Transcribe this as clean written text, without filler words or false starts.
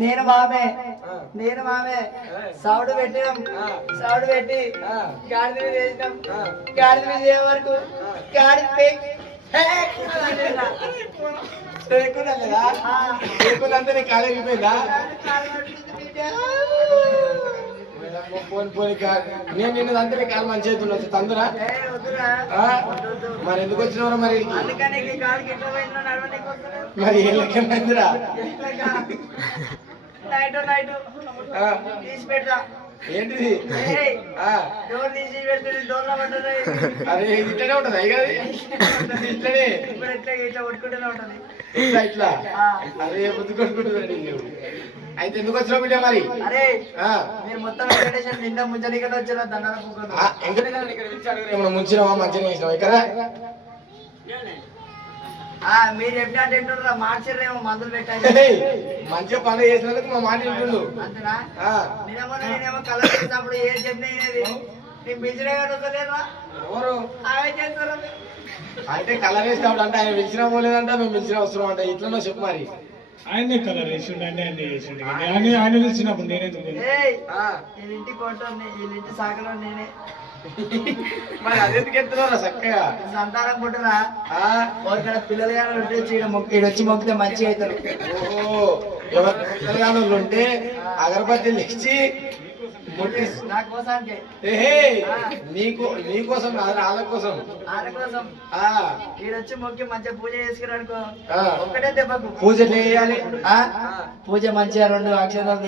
నేను మామే సౌడు పెట్టినాం సౌడు పెట్టి గాడిద మీద వేసినాం గాడిద మీద ఏ వరకు గాడిద అంతా కాలేకపోయిందా నేను నిన్నదంతా కాలు మంచి అవుతున్నా తందురా మరి ఎందుకు వచ్చినవరా మరి మరి ఏళ్ళకేమైందిరా తీసి పెడతా ఏంటిది డోర్ తీసి పెడుతుంది డోర్లో పడ్డది అరే ఇట్లనే ఉంటది అయ్యి ఇట్లనే ఇప్పుడు ఇట్లా కొట్టుకుంటూనే ఉంటది ఇట్లా ఇట్లా అరే ముద్దు కొట్టుకుంటుంది అయితే ఎందుకు వచ్చినావు బిడ్డ మరి అరే మీరు మొత్తం వెంకటేశ్వర నిండా ముంచని కదా వచ్చారా దండాల వెంకటేశ్వర ఇక్కడ పిలిచి అడుగురా ఏమన్నా ముంచినావా మంచిగా చేసినావా ఇక్కడ మీరు ఎట్లా మార్చిరేమో మందులు పెట్టాలి మంచిగా పనులు చేసినందుకు మా మాట వింటుండు అంతేనా నేనేమో కలర్ చేసినప్పుడు ఏం చెప్పినా నేను పిలిచిన కదా ఎవరు అవే చేస్తారా అంటే కలర్ వేసినప్పుడు అంటే ఆయన పిలిచినా పోలేదంట మేము పిలిచినా వస్తున్నాం అంట ఇట్లనో చెప్పు మరి ఆయనే కలర్ వేసిండు అంటే ఆయన చేసిండు ఆయన పిలిచినప్పుడు నేనెందుకు ఇంటి కొట్టాను ఇంటి సాకలో నేనే మరి అదెందుకు ఎత్తున్నారా చక్కగా సంతానం పుట్టరా పిల్లలు కానీ వచ్చి మొక్కితే మంచిగా అవుతారు ఎవరు పిల్లలు కానీ ఉంటే అగరబత్తిలు ఇచ్చి నా కోసానికి నీకోసం వాళ్ళ కోసం ఈడొచ్చి మొక్కి మంచిగా పూజ చేసుకున్నాడు ఒక్కటే దెబ్బకు పూజ చేయాలి పూజ మంచిగా 2 అక్షరాలు